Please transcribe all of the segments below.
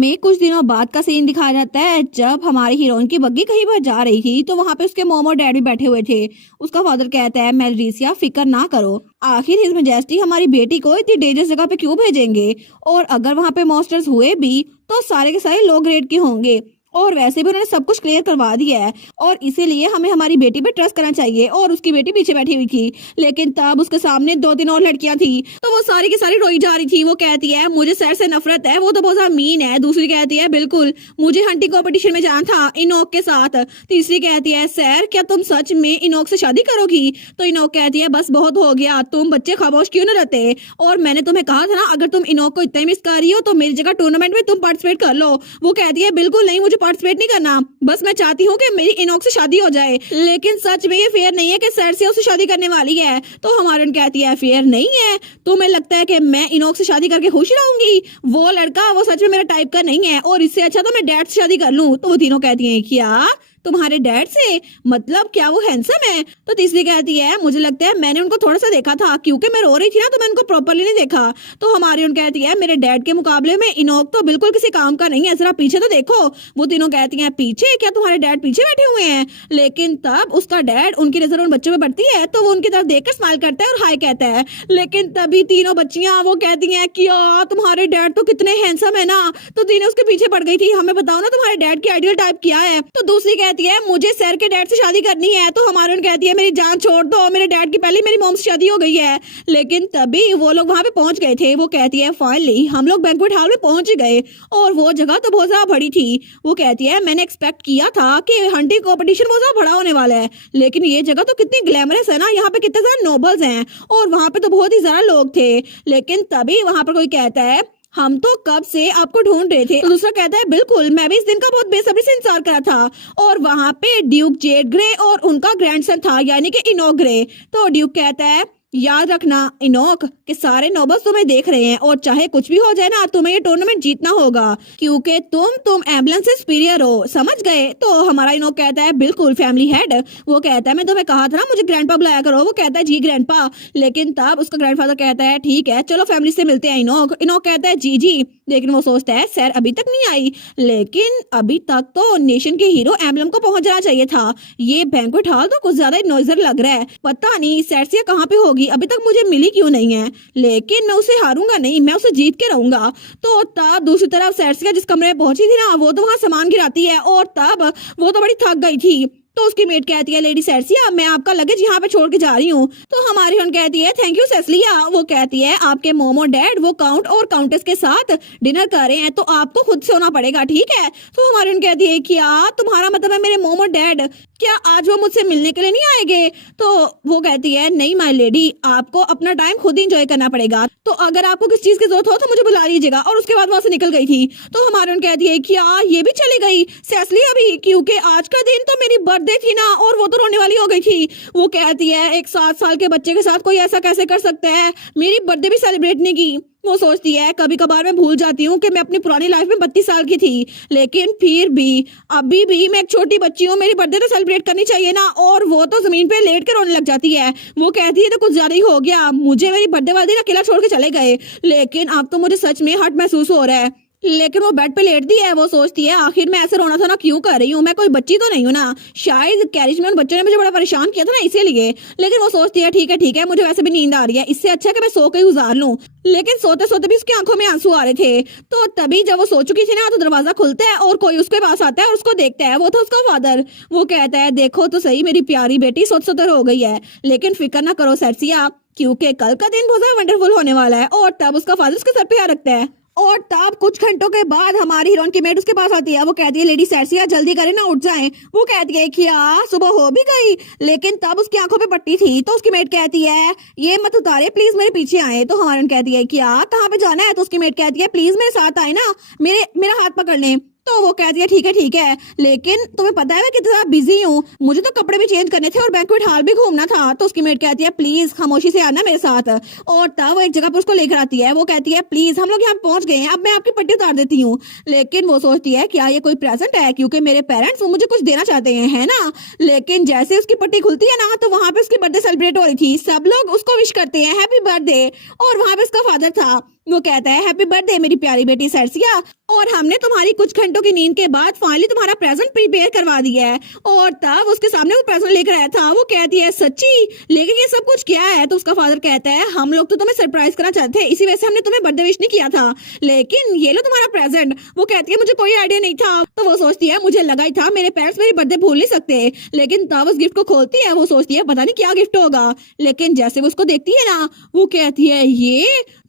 हमें कुछ दिनों बाद का सीन दिखाया जाता है जब हमारी हीरोइन की बग्गी कहीं पर जा रही थी तो वहां पे उसके मॉम और डैड भी बैठे हुए थे। उसका फादर कहता है मेलरीसिया फिक्र ना करो, आखिर हिज मैजेस्टी हमारी बेटी को इतनी डेंजरस जगह पे क्यों भेजेंगे, और अगर वहां पे मॉन्स्टर्स हुए भी तो सारे के सारे लो ग्रेड के होंगे, और वैसे भी उन्होंने सब कुछ क्लियर करवा दिया है और इसीलिए हमें हमारी बेटी पे ट्रस्ट करना चाहिए। और उसकी बेटी पीछे बैठी हुई थी, लेकिन तब उसके सामने 2-3 और लड़कियां थी तो वो सारी की सारी रोई जा रही थी। वो कहती है मुझे सर से नफरत है, वो तो बहुत ज्यादा मीन है। दूसरी कहती है बिल्कुल मुझे हंटिंग कंपटीशन में जाना था इनोक के साथ। तीसरी कहती है सर क्या तुम सच में इनोक से शादी करोगी? तो इनोक कहती है बस बहुत हो गया, तुम बच्चे खामोश क्यों न रहते, और मैंने तुम्हें कहा था ना अगर तुम इनोक को इतना मिस कर रही हो तो मेरी जगह टूर्नामेंट में तुम पार्टिसिपेट कर लो। वो कहती है बिल्कुल नहीं, मुझे पार्टिसिपेट नहीं करना, बस मैं चाहती हूँ कि मेरी इनोक से शादी हो जाए। लेकिन सच में ये फेयर नहीं है कि सरसिया उससे शादी करने वाली है। तो हमारी कहती है फेयर नहीं है, तुम्हें लगता है कि मैं इनोक से शादी करके खुश रहूंगी? वो लड़का वो सच में मेरा टाइप का नहीं है और इससे अच्छा तो मैं डैड से शादी कर लूं। तो वो तीनों कहती हैं क्या तुम्हारे डैड से, मतलब क्या वो हैंडसम है? तो तीसरी कहती है मुझे लगता है मैंने उनको थोड़ा सा देखा था, क्योंकि मैं रो रही थी ना तो मैंने उनको प्रॉपर्ली नहीं देखा। तो हमारी कहती है मेरे डैड के मुकाबले में इनोक तो बिल्कुल किसी काम का नहीं है, जरा पीछे तो देखो। वो तीनों कहती हैं पीछे? क्या तुम्हारे डैड पीछे बैठे हुए हैं? लेकिन तब उसका डैड उनकी नजर उन बच्चों में पड़ती है तो वो उनकी तरफ देखकर स्माइल करता है और हाय कहता है। लेकिन तभी तीनों बच्चियां वो कहती हैं कि तुम्हारे डैड तो कितने हैंडसम है ना। तो तीनों उसके पीछे पड़ गई थी, हमें बताओ ना तुम्हारे डैड की आइडियल टाइप क्या है? तो दूसरी कहती है मुझे सर के डैड से शादी करनी है। तो हमारे कहती है मेरी जान छोड़ दो, मेरे डैड की पहले मेरी मॉम से शादी हो गई है। लेकिन तभी वो लोग वहां पे पहुंच गए थे। वो कहती है फाइनली हम लोग बैंक्वेट हॉल में पहुंच गए और वो जगह तो बहुत ज्यादा बड़ी थी। वो कहती है मैंने एक्सपेक्ट किया था कि हंटिंग कॉम्पिटिशन बहुत ज्यादा बड़ा होने वाला है, लेकिन ये जगह तो कितनी ग्लैमरस है ना, यहाँ पे कितने सारे नोबल्स हैं और वहां पे तो बहुत ही ज्यादा लोग थे। लेकिन तभी वहां पर कोई कहता है हम तो कब से आपको ढूंढ रहे थे। तो दूसरा कहता है बिल्कुल मैं भी इस दिन का बहुत बेसब्री से इंतजार करा था। और वहां पे ड्यूक जेड ग्रे और उनका ग्रैंडसन था यानी कि इनोक ग्रे। तो ड्यूक कहता है याद रखना इनोक कि सारे नोबल्स तुम्हें देख रहे हैं और चाहे कुछ भी हो जाए ना तुम्हें ये टूर्नामेंट जीतना होगा, क्योंकि तुम एम्बुलेंस से सुपीरियर हो, समझ गए? तो हमारा इनोक कहता है बिल्कुल फैमिली हेड। वो कहता है मैं तुम्हें कहा था ना मुझे ग्रैंडपा बुलाया करो। वो कहता है जी ग्रैंडपा। लेकिन तब उसका ग्रैंडफादर कहता है ठीक है चलो फैमिली से मिलते हैं इनोक। इनोक कहता है जी जी। लेकिन वो सोचता है सर अभी तक नहीं आई, लेकिन अभी तक तो नेशन के हीरो एम्बलम को पहुंच जाना चाहिए था। ये बैंक्वेट हॉल तो कुछ ज्यादा नॉइजर लग रहा है, पता नहीं सरसिया कहाँ पे होगी, अभी तक मुझे मिली क्यों नहीं है। लेकिन मैं उसे हारूंगा नहीं, मैं उसे जीत के रहूंगा। तो तब दूसरी तरफ सरसिया जिस कमरे में पहुंची थी ना वो तो वहां सामान गिराती है और तब वो तो बड़ी थक गई थी। तो उसकी मेट कहती है लेडी सेसिया मैं आपका लगेज यहाँ पे छोड़ के जा रही हूँ। तो हमारी हन कहती है थैंक यू सेसिलिया। वो कहती है आपके मोम और डैड वो काउंट और काउंटेस के साथ डिनर कर रहे हैं तो आपको खुद से होना पड़ेगा, ठीक है? तो हमारी हन कहती है क्या तुम्हारा मतलब है मेरे मोम और डैड क्या आज वो मुझसे मिलने के लिए नहीं आएंगे? तो वो कहती है नहीं माय लेडी, आपको अपना टाइम खुद ही एंजॉय करना पड़ेगा, तो अगर आपको किस चीज की जरूरत हो तो मुझे बुला लीजिएगा। और उसके बाद वहां से निकल गई थी। तो हमारी हन कहती है क्या ये भी चली गई सेसिलिया भी, क्योंकि आज का दिन तो मेरी बर्थडे थी ना और वो तो रोने वाली हो गई थी। वो कहती है एक 7 साल के बच्चे के साथ कोई ऐसा कैसे कर सकता है, मेरी बर्थडे भी सेलिब्रेट नहीं की। वो सोचती है कभी कभार मैं भूल जाती हूँ कि मैं अपनी पुरानी लाइफ में 32 साल की थी, लेकिन फिर भी अभी भी मैं एक छोटी बच्ची हूँ, मेरी बर्थडे तो सेलिब्रेट करनी चाहिए ना। और वो तो जमीन पे लेट के रोने लग जाती है। वो कहती है तो कुछ ज्यादा ही हो गया, मुझे मेरी बर्थडे वाले दिन अकेला छोड़ के चले गए, लेकिन अब तो मुझे सच में हर्ट महसूस हो रहा है। लेकिन वो बेड पे लेटती है। वो सोचती है आखिर मैं ऐसे रोना था ना क्यों कर रही हूँ, मैं कोई बच्ची तो नहीं हूँ ना, शायद कैरिज में उन बच्चों ने मुझे बड़ा परेशान किया था ना इसीलिए। लेकिन वो सोचती है ठीक है मुझे वैसे भी नींद आ रही है, इससे अच्छा कि मैं सो के ही गुजार लूं। लेकिन सोते सोते भी उसकी आंखों में आंसू आ रहे थे। तो तभी जब वो सो चुकी थी ना तो दरवाजा खुलता है और कोई उसके पास आता है और उसको देखता है। वो था उसका फादर। वो कहता है देखो तो सही मेरी प्यारी बेटी 77 हो गई है, लेकिन फिक्र ना करो सरसिया, क्योंकि कल का दिन बहुत वंडरफुल होने वाला है। और तब उसका फादर उसके सर पे हाथ रखता है। और तब कुछ घंटों के बाद हमारी हीरोइन की मेट उसके पास आती है। वो कहती है लेडी सेसिया जल्दी करें ना उठ जाएं। वो कहती है क्या सुबह हो भी गई? लेकिन तब उसकी आंखों पे पट्टी थी। तो उसकी मेट कहती है ये मत उतारे प्लीज मेरे पीछे आए। तो हमारी कहती है क्या कहाँ पे जाना है? तो उसकी मेट कहती है प्लीज मेरे साथ आए ना, मेरा हाथ पकड़ लें। तो वो कहती है ठीक है, लेकिन तुम्हें पता है मैं कितना बिजी हूँ, मुझे तो कपड़े भी चेंज करने थे और बैंक्वेट हॉल भी घूमना था। तो उसकी मेट कहती है प्लीज खामोशी से आना मेरे साथ। और तब वो एक जगह पर उसको लेकर आती है। वो कहती है प्लीज हम लोग यहाँ पहुंच गए हैं, अब मैं आपकी पट्टी उतार देती हूँ। लेकिन वो सोचती है क्या ये कोई प्रेजेंट है, क्योंकि मेरे पेरेंट्स वो मुझे कुछ देना चाहते हैं, है ना। लेकिन जैसे उसकी पट्टी खुलती है ना, तो वहां पे उसकी बर्थडे सेलिब्रेट हो रही थी, सब लोग उसको विश करते हैं हैप्पी बर्थडे। और वहां पे उसका फादर था, वो कहता है हैप्पी बर्थडे मेरी प्यारी बेटी सर्सिया, और हमने तुम्हारी कुछ घंटों की नींद के बाद फाइनली तुम्हारा प्रेजेंट प्रिपेयर करवा दिया है। और तब उसके सामने वो प्रेजेंट लेकर आया था। वो कहती है सच्ची, लेकिन ये सब कुछ क्या है। तो उसका फादर कहता है हम लोग तो तुम्हें सरप्राइज करना चाहते थे, इसी वजह से हमने तुम्हें बर्थडे विश नहीं किया था, लेकिन ये लो तुम्हारा प्रेजेंट। वो कहती है मुझे कोई आइडिया नहीं था। तो वो सोचती है मुझे लगा ही था मेरे पेरेंट्स मेरी बर्थडे भूल नहीं सकते। लेकिन तब उस गिफ्ट को खोलती है, वो सोचती है पता नहीं क्या गिफ्ट होगा। लेकिन जैसे वो उसको देखती है ना, वो कहती है ये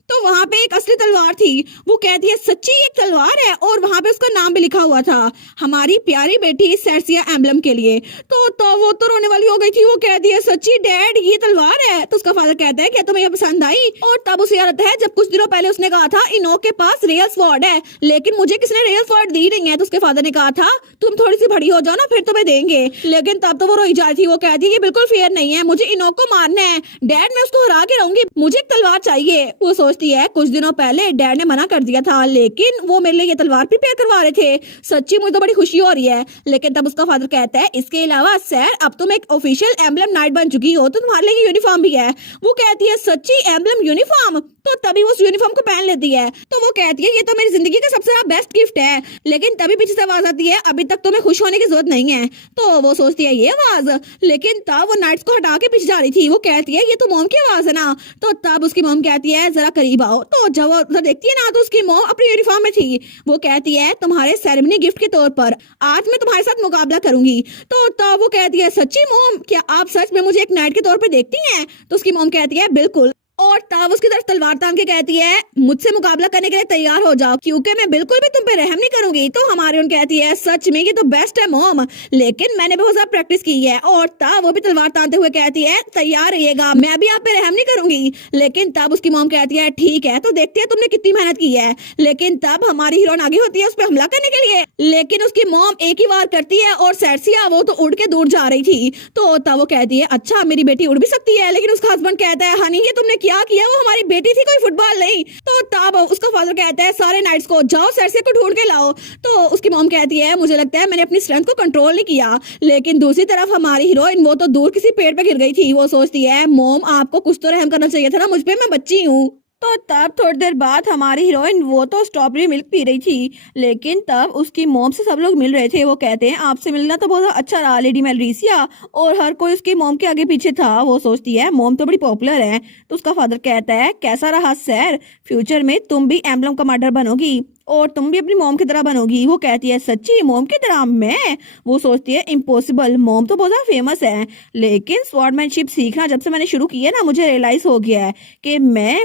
तो वहां पे एक असली तलवार थी। वो कहती है सच्ची एक तलवार है, और वहां पे उसका नाम भी लिखा हुआ था, हमारी प्यारी बेटी सर्सिया एम्बलम के लिए। तो वो तो रोने वाली हो गई थी। वो कहती है सच्ची डैड ये तलवार है। तो उसका फादर कहता है क्या तुम्हें ये पसंद आई। और तब उसे याद आता है जब कुछ दिनों पहले उसने कहा था इनोक के पास रियल स्वॉर्ड है, लेकिन मुझे किसने रियल स्वॉर्ड दी नहीं है। तो उसके फादर ने कहा था तुम थोड़ी सी बड़ी हो जाओ ना फिर तुम्हें देंगे। लेकिन तब तो वो रोई जा रही थी। वो कहती है ये बिल्कुल फेयर नहीं है, मुझे इनोक को मारना है डैड, मैं उसको हरा के रहूंगी, मुझे एक तलवार चाहिए। वो सोचती है कुछ दिनों पहले डैड ने मना कर दिया था, लेकिन वो मेरे लिए ये तलवार प्रिपेयर करवा रहे थे, सच्ची मुझे तो बड़ी खुशी हो रही है। लेकिन तब उसका फादर कहता है इसके अलावा सर अब तुम एक ऑफिशियल एम्बलम नाइट बन चुकी हो, तो तुम्हारे लिए यूनिफॉर्म भी है। वो कहती है सच्ची एम्बलम यूनिफॉर्म। तो तभी वो उस यूनिफॉर्म को पहन लेती है। तो वो कहती है ये तो मेरी जिंदगी का सबसे बड़ा बेस्ट गिफ्ट है। लेकिन तभी पीछे से आवाज आती है अभी तक तुम्हें खुश होने की जरूरत नहीं है। तो वो सोचती है ये आवाज, लेकिन तब वो नाइट्स को हटा के पीछे जा रही थी। वो कहती है ये तो मॉम की आवाज है ना। तो तब उसकी मॉम कहती है जरा करीब आओ। तो जब वो उधर देखती है ना, तो उसकी मॉम अपनी यूनिफॉर्म में थी। वो कहती है तुम्हारे सेरेमनी गिफ्ट के तौर पर आज मैं तुम्हारे साथ मुकाबला करूंगी। तो तब वो कहती है सच्ची मॉम क्या आप सच में मुझे एक नाइट के तौर पर देखती हैं। तो उसकी मॉम कहती है बिल्कुल। और तब उसकी तरफ तलवार तान के कहती है मुझसे मुकाबला करने के लिए तैयार हो जाओ, क्योंकि मैं बिल्कुल भी तुम पे रहम नहीं करूंगी। तो हमारी उन कहती है सच में ये तो बेस्ट है मॉम, लेकिन मैंने बहुत ज्यादा प्रैक्टिस की है। और तब वो भी तलवार तानते हुए कहती है तैयार रहिएगा, मैं भी आप पे रहम नहीं करूंगी। लेकिन तब उसकी मॉम कहती है ठीक है, तो देखते हैं तुमने कितनी मेहनत की है। लेकिन तब हमारी हीरोइन आगे होती है उस पर हमला करने के लिए, लेकिन उसकी मॉम एक ही वार करती है और सर्सिया वो तो उड़ के दूर जा रही थी। तो तब वो कहती है अच्छा मेरी बेटी उड़ भी सकती है। लेकिन उसका हस्बैंड कहता है हनी ये तुमने क्या किया, वो हमारी बेटी थी कोई फुटबॉल नहीं। तो तब उसका फादर कहता है सारे नाइट्स को जाओ सर्सिया को ढूंढ के लाओ। तो उसकी मॉम कहती है मुझे लगता है मैंने अपनी स्ट्रेंथ को कंट्रोल नहीं किया। लेकिन दूसरी तरफ हमारी हीरोइन वो तो दूर किसी पेड़ पे गिर गई थी। वो सोचती है मॉम आपको कुछ तो रहम करना चाहिए था ना मुझ पे, मैं बच्ची हूँ। तो तब थोड़ी देर बाद हमारी हीरोइन वो तो स्ट्रॉबेरी मिल्क पी रही थी, लेकिन तब उसकी मॉम से सब लोग मिल रहे थे। वो कहते हैं आपसे मिलना तो बहुत अच्छा रहा लेडी मेलरीसिया, और हर कोई उसकी मॉम के आगे पीछे था। वो सोचती है मॉम तो बड़ी पॉपुलर है। तो उसका फादर कहता है कैसा रहा सर, फ्यूचर में तुम भी एम्बलम कमांडर बनोगी और तुम भी अपनी मॉम की तरह बनोगी। वो कहती है सच्ची मॉम की तरह मैं। वो सोचती है इम्पॉसिबल, मॉम तो बहुत ज्यादा फेमस है। लेकिन स्वॉर्डमैनशिप सीखना जब से मैंने शुरू किया ना, मुझे रियलाइज हो गया है कि मैं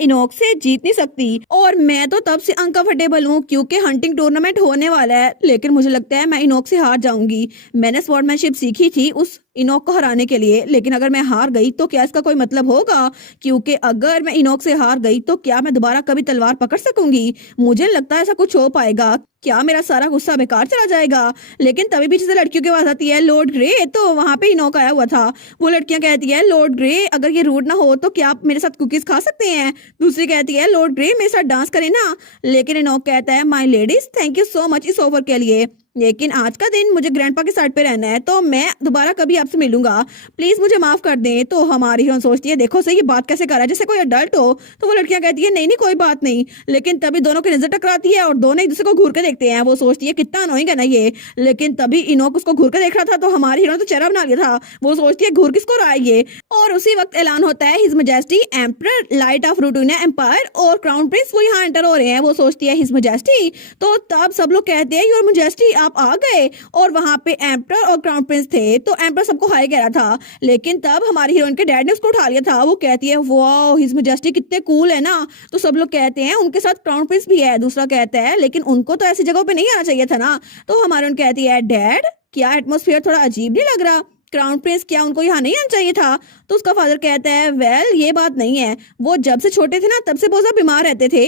इनोक से जीत नहीं सकती, और मैं तो तब से अनकंफर्टेबल हूँ क्योंकि हंटिंग टूर्नामेंट होने वाला है। लेकिन मुझे लगता है मैं इनोक से हार जाऊंगी। मैंने स्वॉर्डमैनशिप सीखी थी उस इनोक को हराने के लिए, लेकिन अगर मैं हार गई तो क्या इसका कोई मतलब होगा, क्योंकि अगर मैं इनोक से हार गई तो क्या मैं दोबारा कभी तलवार पकड़ सकूंगी। मुझे लगता है ऐसा कुछ हो पाएगा, क्या मेरा सारा गुस्सा बेकार चला जाएगा। लेकिन तभी पीछे से लड़कियों की आवाज आती है लॉर्ड ग्रे। तो वहां पे इनोक आया हुआ था। वो लड़कियां कहती है लॉर्ड ग्रे अगर ये रूड ना हो तो क्या आप मेरे साथ कुकीज खा सकते हैं। दूसरी कहती है लॉर्ड ग्रे मेरे साथ डांस करें ना। लेकिन इनोक कहता है my ladies thank you so much इस ऑफर के लिए, लेकिन आज का दिन मुझे ग्रैंडपा के साइड पे रहना है, तो मैं दोबारा कभी आपसे मिलूंगा, प्लीज मुझे माफ कर दें। तो हमारी हीरोइन सोचती है देखो सही ये बात कैसे कर रहा है जैसे कोई अडल्ट हो। तो वो लड़कियां कहती है नहीं नहीं कोई बात नहीं। लेकिन तभी दोनों की नजर टकराती है और दोनों एक दूसरे को घूर के देखते हैं। वो सोचती है कितना अनोइंग है ना ये। लेकिन तभी इनोक उसको घूर के देख रहा था, तो हमारी हीरोइन तो चेहरा बना लिया था। वो सोचती है घूर किसको रहा है ये। और उसी वक्त ऐलान होता है his majesty emperor light of Rutuna empire और क्राउन प्रिंस वो यहाँ एंटर हो रहे हैं। वो सोचती है हिज मैजेस्टी। तो तब सब लोग कहते हैं योर मैजेस्टी आप आ गए, और वहां पे एम्परर और क्राउन प्रिंस थे। तो एम्परर सबको हाई कह रहा था, लेकिन तब हमारी हीरोइन के डैड ने उसको उठा लिया था। वो कहती है वाओ हिज मैजेस्टी कितने कूल है ना। तो सब लोग कहते हैं उनके साथ क्राउन प्रिंस भी है। दूसरा कहता है लेकिन उनको तो ऐसी जगहों पे नहीं आना चाहिए था ना। तो हमारी उन कहती है डैड क्या एटमॉस्फेयर थोड़ा अजीब नहीं लग रहा। क्राउन प्रिंस क्या उनको यहाँ नहीं आना चाहिए था? तो उसका फादर कहता है वेल ये बात नहीं है, वो जब से छोटे थे ना तब से बहुत ज्यादा बीमार रहते थे,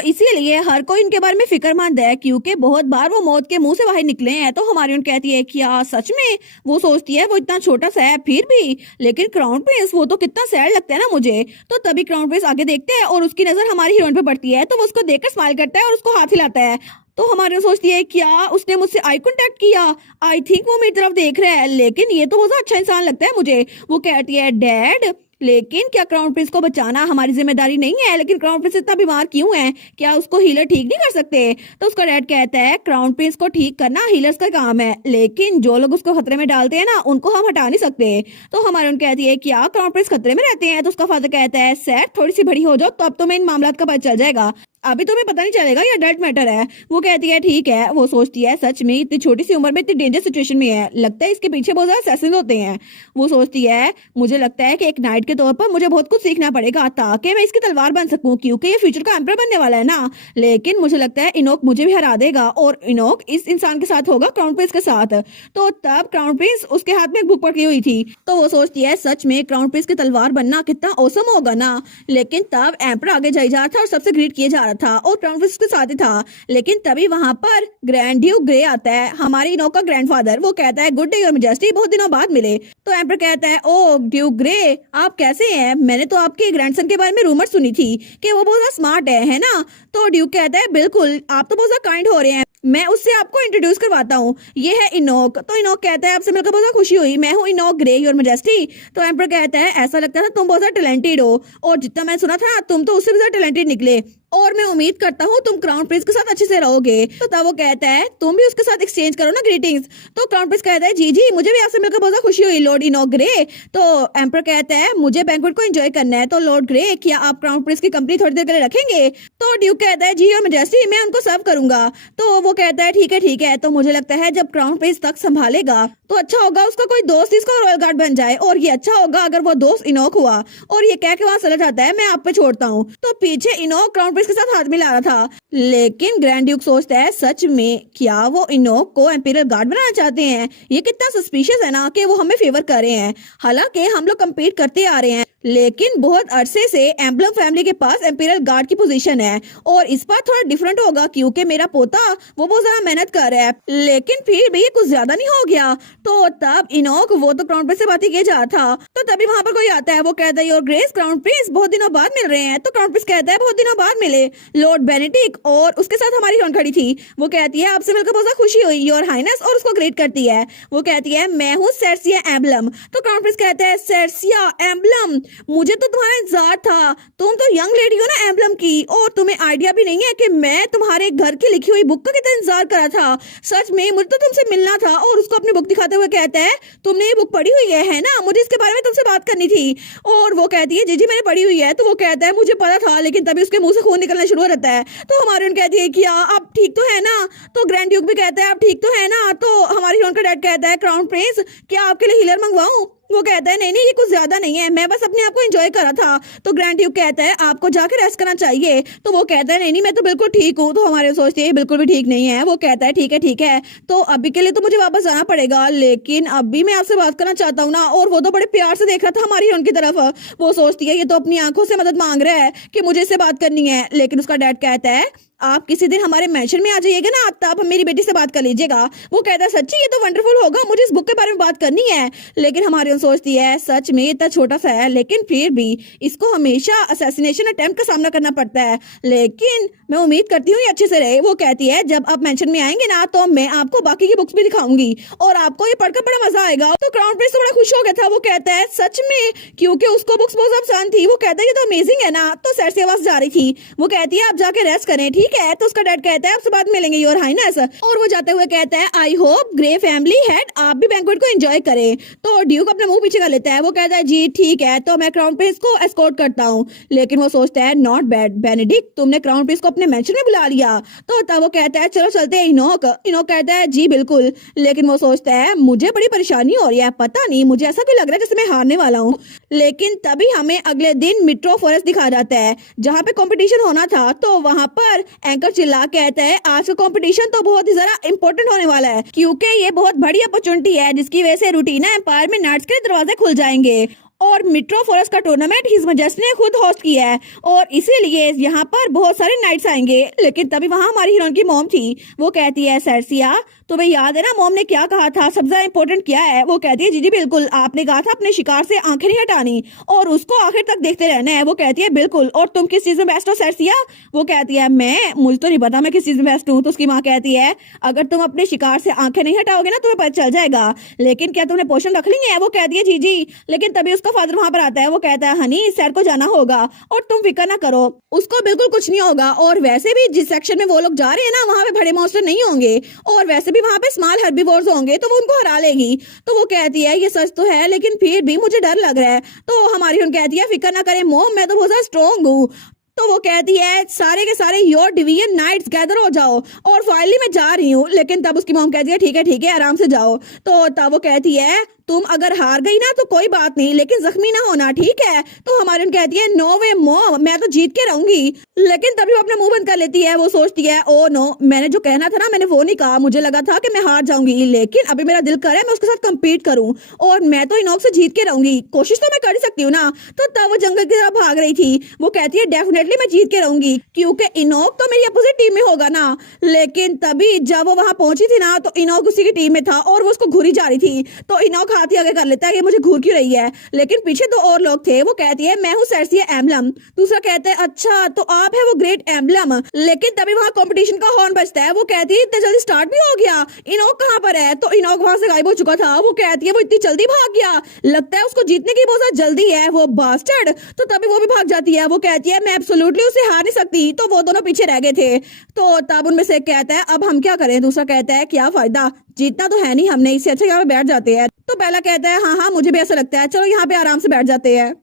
इसीलिए हर कोई इनके बारे में फिक्रमंद है, क्योंकि बहुत बार वो मौत के मुंह से बाहर निकले हैं। तो हमारी कहती है क्या सच में? वो सोचती है वो इतना छोटा सा है फिर भी, लेकिन क्राउन प्रिंस वो तो कितना सैड लगता है ना मुझे। तो तभी क्राउन प्रिंस आगे देखते हैं और उसकी नजर हमारी हीरोइन पे पड़ती है, तो वो उसको देखकर स्माइल करता है और उसको हाथ हिलाता है। तो हमारे सोचती है क्या उसने मुझसे आई कांटेक्ट किया, आई थिंक वो मेरी तरफ देख रहा है, लेकिन ये तो बहुत अच्छा इंसान लगता है मुझे। वो कहती है डैड लेकिन क्या क्राउन प्रिंस को बचाना हमारी जिम्मेदारी नहीं है? लेकिन क्राउन प्रिंस इतना बीमार क्यों है? क्या उसको हीलर ठीक नहीं कर सकते? तो उसका डैड कहता है क्राउन प्रिंस को ठीक करना हीलर्स का काम है, लेकिन जो लोग उसको खतरे में डालते हैं ना उनको हम हटा नहीं सकते। तो हमारी उन कहती है क्या क्राउन प्रिंस खतरे में रहते हैं? तो उसका फादर कहता है सर थोड़ी सी बड़ी हो जाओ तो अब तुम्हें इन मामलात का पता चल जाएगा, अभी तुम्हें पता नहीं चलेगा ये अडल्ट मैटर है। वो कहती है ठीक है। वो सोचती है सच में इतनी छोटी सी उम्र में इतनी डेंजर सिचुएशन में है, लगता है इसके पीछे बहुत ज्यादा असैसिन होते हैं। वो सोचती है मुझे लगता है कि एक नाइट के तौर पर मुझे बहुत कुछ सीखना पड़ेगा ताकि मैं इसकी तलवार बन सकूं, क्योंकि ये फ्यूचर का एम्परर बनने वाला है ना। लेकिन मुझे लगता है इनोक मुझे भी हरा देगा और इनोक इस इंसान के साथ होगा, क्राउन प्रिंस के साथ। तो तब क्राउन प्रिंस उसके हाथ में एक बुक पकड़ी हुई थी, तो वो सोचती है सच में क्राउन प्रिंस की तलवार बनना कितना औसम होगा ना। लेकिन तब एम्परर आगे जाई जा रहा था और सबसे ग्रीट किया जा रहा था और क्राउन प्रिंस के साथ ही था। लेकिन तभी वहां पर ग्रैंड ड्यूक ग्रे आता है, हमारी इनोक का ग्रैंडफादर। वो कहता है गुड डे योर मैजेस्टी, बहुत दिनों बाद मिले। तो एम्परर कहता है ओ ड्यूक ग्रे आप कैसे हैं? मैंने तो आपके ग्रैंडसन के बारे में रूमर सुनी थी कि वो बहुत स्मार्ट है ना? तो ड्यूक कहता है बिल्कुल आप तो बहुत काइंड हो रहे हैं, मैं उससे आपको इंट्रोड्यूस करवाता हूँ, ये है इनोक। तो इनोक कहता है आपसे मिलकर बहुत खुशी हुई, मैं हूँ इनोक ग्रे योर मैजेस्टी। तो एम्परर कहता है ऐसा लगता था तुम बहुत ज्यादा टैलेंटेड हो, और जितना मैं सुना था तुम तो उससे भी ज्यादा टैलेंटेड निकले, और मैं उम्मीद करता हूँ तुम क्राउन प्रिंस के साथ अच्छे से रहोगे। तो तब वो कहता है तुम भी उसके साथ एक्सचेंज करो ना ग्रीटिंग्स। तो क्राउन प्रिंस कहता है जी जी मुझे भी आपसे मिलकर बहुत खुशी हुई लॉर्ड इनोक ग्रे। तो एम्परर कहता है मुझे बैंक्वेट को एंजॉय करना है, तो लॉर्ड ग्रे क्या आप क्राउन प्रिंस की कंपनी थोड़ी देर के लिए रखेंगे? तो ड्यूक कहता है जी योर मैजेस्टी मैं उनको सर्व करूंगा। तो वो कहता है ठीक है। तो मुझे लगता है जब क्राउन प्रिंस तक संभालेगा तो अच्छा होगा उसका कोई दोस्त इसका रॉयल गार्ड बन जाए, और ये अच्छा होगा अगर वो दोस्त इनोक हुआ। और ये कह के वहां चला जाता है मैं आप पे छोड़ता हूँ। तो पीछे इनोक क्राउन प्रिंस के साथ हाथ मिला रहा था, लेकिन ग्रैंड ड्यूक सोचता है सच में क्या वो इनोक को एम्पीरियल गार्ड बनाना चाहते हैं? ये कितना सस्पिशियस है ना कि वो हमें फेवर कर रहे हैं, हालांकि हम लोग कम्पीट करते आ रहे हैं, लेकिन बहुत अरसे से एम्बलम फैमिली के पास एम्पीरियल गार्ड की पोजीशन है। और इस बार थोड़ा डिफरेंट होगा क्योंकि मेरा पोता वो बहुत ज्यादा मेहनत कर रहा है, लेकिन फिर भी कुछ ज्यादा नहीं हो गया। तो तब इनोक वो तो क्राउन प्रिंस से बातें किए जा रहा था, तो तभी वहां पर कोई आता है, वो कहता है योर ग्रेस क्राउन प्रिंस बहुत दिनों बाद मिल रहे हैं। तो क्राउन प्रिंस कहता है बहुत दिनों बाद मिले लॉर्ड बेनेडिक्ट, और उसके साथ हमारी हीरोइन खड़ी थी। वो कहती है आपसे मिलकर बहुत खुशी हुई योर हाइनेस, और उसको ग्रेट करती है। वो कहती है मैं हूँ सेर्सिया एम्बलम। तो क्राउन प्रिंस कहता है सेर्सिया एम्बलम मुझे तो तुम्हारा इंतजार था, तुम तो यंग लेडी हो ना एम्बलम की, और तुम्हें आइडिया भी नहीं है कि मैं तुम्हारे घर की लिखी हुई बुक का कितना इंतजार करा था। सच में मुझे तो तुमसे मिलना था। और उसको अपनी बुक दिखाते हुए कहता है तुमने ये बुक पढ़ी हुई है ना? मुझे इसके बारे में तुमसे बात करनी थी। और वो कहती है जी जी मैंने पढ़ी हुई है। तो वो कहता है मुझे पता था, लेकिन तभी उसके मुंह से खून निकलना शुरू हो जाता है। तो हमारी उन कहती है क्या आप ठीक तो है ना? तो ग्रैंड ड्यूक भी कहता है आप ठीक तो है ना? तो हमारी हीरोइन का डैड कहता है क्राउन प्रिंस क्या आपके लिए हीलर मंगवाऊं? वो कहता है नहीं ये कुछ ज्यादा नहीं है, मैं बस अपने आप को एंजॉय करा था। तो ग्रैंड ड्यूक कहता है आपको जाके रेस्ट करना चाहिए। तो वो कहता है नहीं मैं तो बिल्कुल ठीक हूँ। तो हमारे सोचते हैं बिल्कुल भी ठीक नहीं है। वो कहता है ठीक है तो अभी के लिए तो मुझे वापस जाना पड़ेगा, लेकिन अभी मैं आपसे बात करना चाहता हूँ ना। और वो तो बड़े प्यार से देख रहा था हमारी हीरोइन की तरफ। वो सोचती है ये तो अपनी आंखों से मदद मांग रहा है कि मुझे इससे बात करनी है, लेकिन उसका डैड कहता है आप किसी दिन हमारे मेंशन में आ जाइएगा ना तब मेरी बेटी से बात कर लीजिएगा। वो कहता है सच्ची ये तो वंडरफुल होगा, मुझे इस बुक के बारे में बात करनी है। लेकिन हमारी सोचती है सच में इतना छोटा सा है, लेकिन फिर भी इसको हमेशा असैसिनेशन अटेम्प्ट का सामना करना पड़ता है, लेकिन मैं उम्मीद करती हूँ ये अच्छे से रहे। वो कहती है जब आप मेंशन में आएंगे ना तो मैं आपको बाकी की बुक्स भी दिखाऊंगी और आपको ये पढ़कर बड़ा मजा आएगा। तो क्राउन प्रिंस तो बड़ा खुश हो गया था। वो कहता है सच में, क्योंकि उसको बुक्स बहुत पसंद थी। वो कहता है ये तो अमेजिंग है ना। तो सर से आवाज जा रही थी। वो कहती है आप जाके रेस्ट करें ठीक है। तो उसका डैड कहता है आपसे बाद मिलेंगे योर हाइनेस। और वो जाते हुए कहता है I hope grey family head आप भी बैंक्वेट को एंजॉय करें। तो ड्यूक अपने मुंह पीछे कर लेता है। वो कहता है जी ठीक है, तो मैं क्राउन प्रिंस को एस्कॉर्ट करता हूँ। लेकिन वो सोचता है नॉट बैड बेनेडिक्ट, तुमने क्राउन प्रिंस को अपने मेंशन में बुला लिया। तो तब वो कहता है चलो चलते हैं इनोक। इनोक कहता है जी बिल्कुल, लेकिन वो सोचता है मुझे बड़ी परेशानी हो रही है, पता नहीं मुझे ऐसा क्यों लग रहा है जैसे मैं हारने वाला हूँ। लेकिन तभी हमें अगले दिन मिट्रो फॉरेस्ट दिखा जाता है जहाँ पे कंपटीशन होना था। तो वहां पर एंकर चिल्ला कहता है आज का कंपटीशन तो बहुत ही जरा इम्पोर्टेंट होने वाला है, क्योंकि ये बहुत बड़ी अपॉर्चुनिटी है जिसकी वजह से रूटीना एम्पायर में नट्स के दरवाजे खुल जाएंगे। और मिट्रो फॉरेस्ट का टूर्नामेंट हिज मैजेस्टी ने खुद होस्ट किया है और इसीलिए यहाँ पर बहुत सारे नाइट्स आएंगे। लेकिन तभी वहाँ हमारी हीरोइन की मॉम थी। वो कहती है सर्सिया तुम्हें याद है ना मॉम ने क्या कहा था, सबसे ज्यादा इम्पोर्टेंट क्या है? वो कहती है जी जी बिल्कुल, आपने कहा था अपने शिकार से आंखें नहीं हटानी और उसको आखिर तक देखते रहना है। वो कहती है बिल्कुल, और तुम किस चीज में बेस्ट हो सर्सिया? वो कहती है मुझे तो नहीं पता मैं किस चीज में बेस्ट हूँ। तो उसकी माँ कहती है अगर तुम अपने शिकार से आंखें नहीं हटाओगे ना तुम्हें पता चल जाएगा, लेकिन क्या तुमने पोषण रख ली है? वो कहती है जी जी। लेकिन तभी उसका फादर वहां पर आता है। वो कहता है हनी सैर को जाना होगा और तुम फिक्र ना करो, उसको बिल्कुल कुछ नहीं होगा। और वैसे भी जिस सेक्शन में वो लोग जा रहे हैं ना वहां पे बड़े मॉन्स्टर नहीं होंगे और वैसे भी वहां पे स्मॉल हर्बीवोर्स होंगे तो वो उनको हरा लेगी। तो वो कहती है ये सच तो है लेकिन फिर भी मुझे डर लग रहा है। तो हमारी उन कहती है फिक्र ना करें मॉम, मैं तो बहुत ज्यादा स्ट्रॉन्ग हूँ। तो वो कहती है सारे के सारे योर डिवीजन नाइट्स गैदर हो जाओ और फाइनली मैं जा रही हूँ। लेकिन तब उसकी मॉम कहती है ठीक है आराम से जाओ। तो तब वो कहती है तुम अगर हार गई ना तो कोई बात नहीं लेकिन जख्मी ना होना, ठीक है? तो हमारी उन कहती है नो वे मॉम, मैं तो जीत के रहूंगी। लेकिन तभी वो अपना मुंह बंद कर लेती है। वो सोचती है ओ नो, मैंने जो कहना था ना मैंने वो नहीं कहा, मुझे लगा था कि मैं हार जाऊंगी लेकिन अभी मेरा दिल करे मैं उसके साथ कम्पीट करूं और मैं तो इनॉक से जीत के रहूंगी, कोशिश तो मैं कर ही सकती हूँ ना। तो तब वो जंगल की तरफ भाग रही थी। वो कहती है डेफिनेटली मैं जीत के रहूंगी क्योंकि इनॉक तो मेरी अपोजिट टीम में होगा ना। लेकिन तभी जब वो वहां पहुंची थी ना तो इनॉक उसी की टीम में था और वो उसको घूरी जा रही थी। तो इनॉक हाथ ही आगे कर लेता है ये मुझे घूर क्यों रही है, लेकिन पीछे दो और लोग थे। वो कहती है मैं हूँ सर्सिया एम्बलम। दूसरा कहता है अच्छा तो आप है वो ग्रेट एम्बलम। लेकिन तभी वहाँ कंपटीशन का हॉर्न बजता है। वो कहती है इतने जल्दी स्टार्ट भी हो गया, इनॉक कहाँ पर है? तो इनॉक वहां से गायब हो चुका था। वो कहती है वो इतनी जल्दी भाग गया, लगता है उसको जीतने की बहुत ज्यादा जल्दी है वो बास्टर्ड। तो तभी वो भी भाग जाती है। वो कहती है मैं एब्सोल्युटली उसे हार नहीं सकती। तो वो दोनों पीछे रह गए थे। तो तब उनमें से कहता है अब हम क्या करें? दूसरा कहता है क्या फायदा, जीतना तो है नहीं हमने, इससे अच्छा यहाँ पे बैठ जाते हैं। तो पहला कहता है हाँ हाँ मुझे भी ऐसा लगता है, चलो यहाँ पे आराम से बैठ जाते हैं।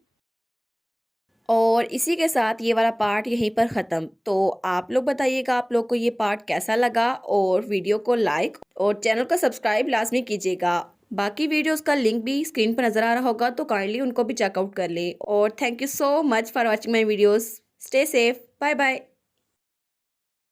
और इसी के साथ ये वाला पार्ट यहीं पर ख़त्म। तो आप लोग बताइएगा आप लोग को ये पार्ट कैसा लगा और वीडियो को लाइक और चैनल को सब्सक्राइब लाजमी कीजिएगा। बाकी वीडियोस का लिंक भी स्क्रीन पर नज़र आ रहा होगा तो काइंडली उनको भी चेकआउट कर लें। और thank you so much for watching my videos. Stay safe, bye bye.